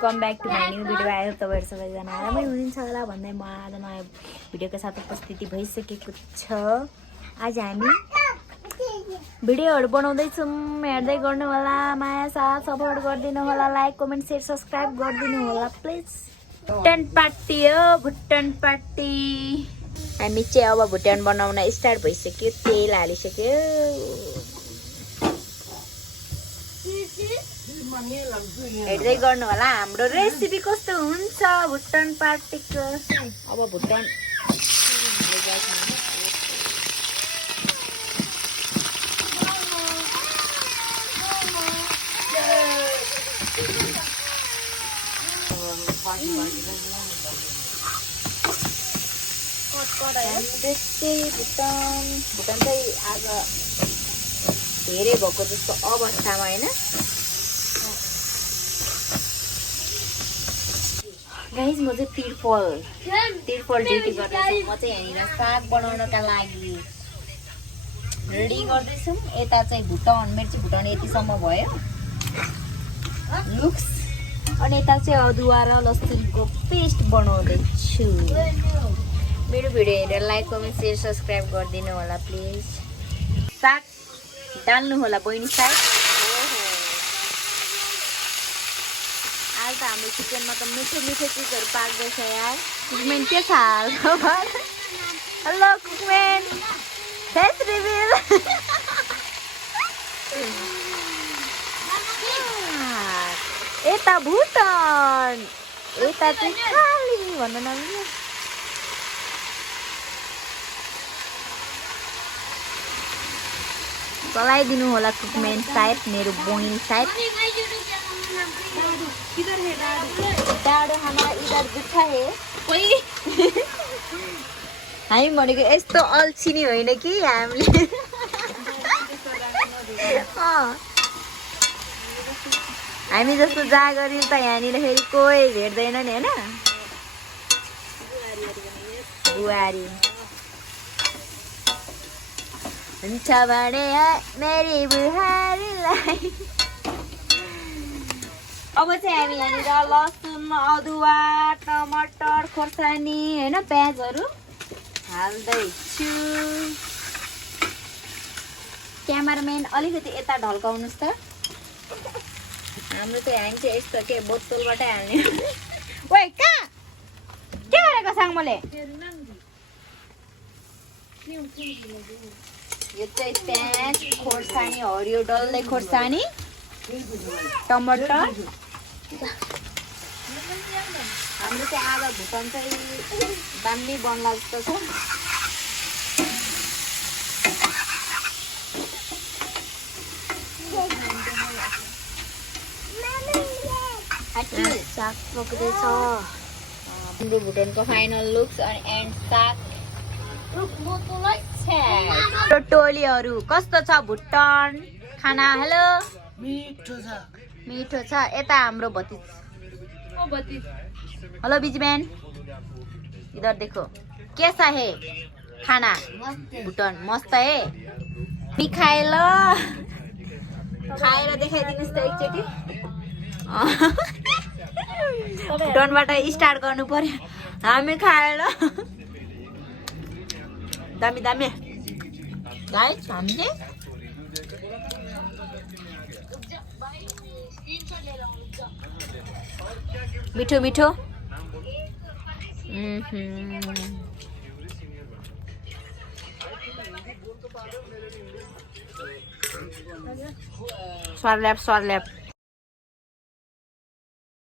Welcome back to my new video. आयो तपाईँहरू सबैजना आरामै हुनुहुन्छ होला भन्दै म आज नयाँ भिडियोको साथ उपस्थिति भइसकेको छ। आज हामी भिडियोहरू बनाउँदैछौँ, हेर्दै गर्नु होला, माया साथ सपोर्ट गरिदिनु होला, लाइक कमेन्ट सेयर सब्सक्राइब गरिदिनु होला प्लिज। भुटान पार्टी हो, भुटान पार्टी। हामी चाहिँ अब भुटान बनाउन स्टार्ट भइसक्यो, तेल हालिसक्यो। हेर्दै गर्नु होला हाम्रो रेसिपी कस्तो हुन्छ भुटान पार्टीको। अब भुटान भुटान चाहिँ आज धेरै भएको जस्तो अवस्थामा होइन गाइस। म चाहिँ तिरपल ड्युटी गर्दैछु। म चाहिँ यहाँनिर साग बनाउनका लागि रेडी गर्दैछु। यता चाहिँ भुटान, मेरो चाहिँ भुटान यतिसम्म भयो लुक्स। अनि यता चाहिँ अदुवा र लसुनको पेस्ट बनाउँदैछु। मेरो भिडियो हेरेर लाइक कमेन्ट सेयर सब्सक्राइब गरिदिनु होला प्लिज। साग डाल्नु होला बहिनी साग। आज त हाम्रो किचनमा त मिठो मिठो चिजहरू पाक्दैछ यार। कुकमेन के छ हाल खबर? हेलो कुकमेन, फेस रिभिल। यता भुटान, यता चाहिँ खाली भन्नु नमिल्यो। चलाइदिनु होला कुकमेन सायद, मेरो बहिनी सायद। डाडो खाना इधर जुठा है कोही। हामी भनेको यस्तो अल्छी नि होइन कि हामीले। हामी जस्तो जागरी त यहाँनिर फेरि कोही भेट्दैन नि होइन। बुहारी हुन्छ भने मेरी बुहारीलाई। अब चाहिँ हामी यहाँनिर लसुन, अदुवा, टमाटर, खोर्सानी होइन प्याजहरू हाल्दैछु। क्यामेराम्यान अलिकति यता ढल्काउनुहोस् त। हाम्रो चाहिँ हामी चाहिँ यस्तो के बोतलबाटै हाल्ने। ओइ कहाँ के गरेको साङ्मोले? यो चाहिँ प्याज, खोर्सानी, हरियो डल्लै खोर्सानी, टमाटर। हाम्रो चाहिँ आधा भुटान चाहिँ दामी बन्ला जस्तो छ। साग पक्दैछ। भुटानको फाइनल लुक्स अनि एन्ड साग। टोलीहरू कस्तो छ भुटान खाना? हेलो, मिठो छ। यता हाम्रो भतिज। हेलो बिजम्यान, इधर देखो कैसा है खाना भुटान? मस्त है। खाए ल, खाएर देखाइदिनुहोस् त एकचोटि। भुटानबाट स्टार्ट गर्नु पर्यो हामी खाएर। दामी दामी गाइस। हामीले मिठो मिठो स्वाद ल्याप